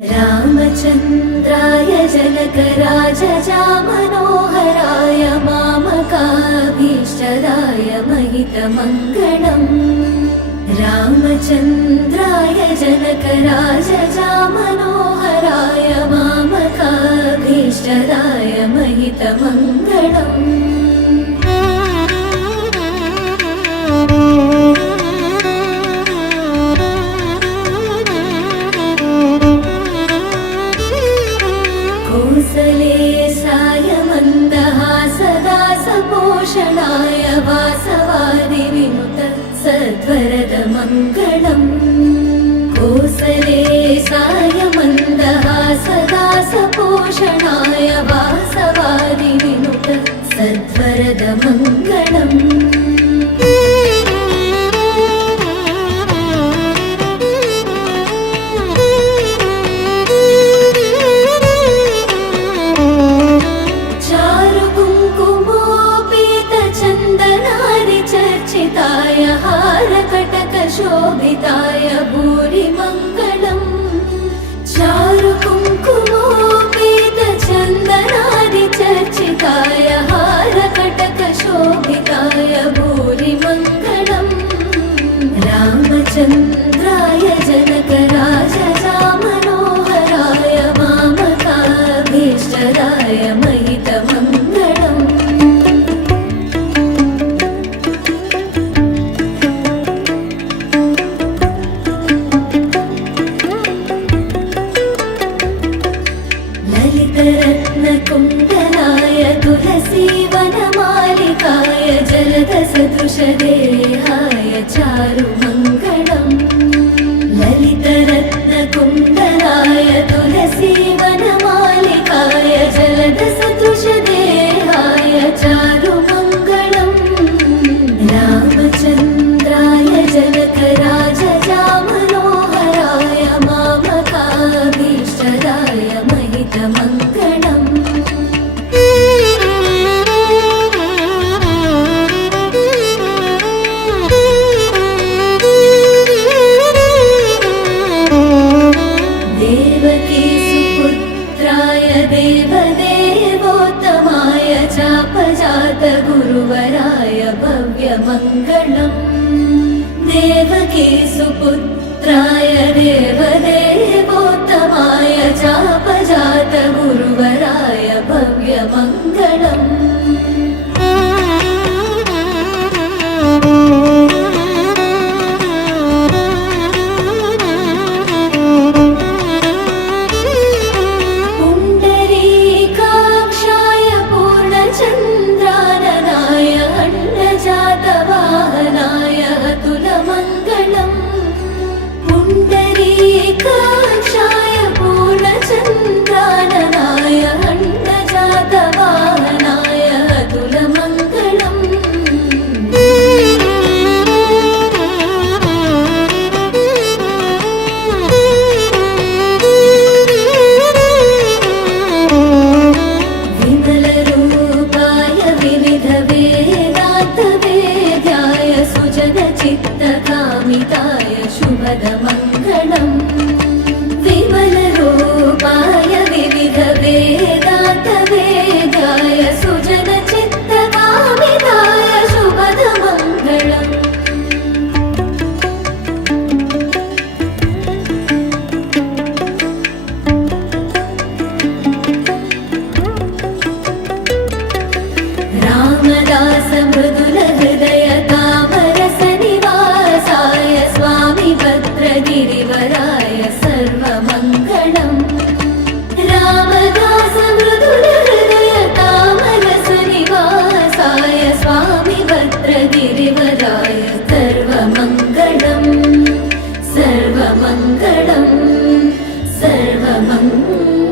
रामचन्द्राय जनकराजजामनोहराय मामकाभीष्टदाय महितमङ्गलम्। रामचन्द्राय जनकराजजामनोहराय मामकाभीष्टदाय महितमङ्गलम्। कौसलेशाय मन्दहासदासपोषणाय वासवादिविनुत सद्वरदमङ्गलम्। कौसलेशाय मन्दहासदासपोषणाय वासवादिविनुत सद्वरदमङ्गलम्। शोभिताय भूरिमङ्गलम्। चारुकुङ्कुमोपेतचन्दनादिचर्चिताय हारकटकशोभिताय भूरिमङ्गलम्। रामचन्द्राय जनकराजजामनोहराय मामकाभीष्टदाय महितमङ्गलम्। ललितरत्नकुण्डलाय तुलसीवनमालिकाय जलदसदृशदेहाय चारुमङ्गलम्। ललितरत्नकुण्डलाय तुलसीवनमालिकाय जलदसदृशदेहाय चारुमङ्गलम्। रामचन्द्राय जनकराजजामनोहराय मामकाभीष्टदाय महितमङ्गलम्। देवकीसुपुत्राय देवदेवोत्तमाय चापजातगुरुवराय भव्यमङ्गलम्। देवकीसुपुत्राय देवदेवोत्तमाय चापजातगुरुवराय भव्यमङ्गलम्। पुण्डरीकाक्षाय पूर्णचन्द्राननाय अण्डजातवाहनाय अतुलमङ्गलम्। पुण्डरीकाक्षाय पूर्णचन्द्राननाय अण्डजातवाहनाय अतुलमङ्गलम्। विमलरूपाय विविधवेदान्तवेद्याय सुजनचित्तकामिताय शुभदमङ्गलम्। विमलरूपाय विविधवेदान्तवेद्याय सुजनचित्तकामिताय शुभदमङ्गलम्। Ramdas मृदुलहृदय तामरसनिवासाय Swami भद्रगिरिवराय सर्वमङ्गलम्। Ramdas मृदुलहृदय तामरसनिवासाय Swami भद्रगिरिवराय सर्वमङ्गलम्। सर्वमङ्गलम् सर्वमङ्गलम्।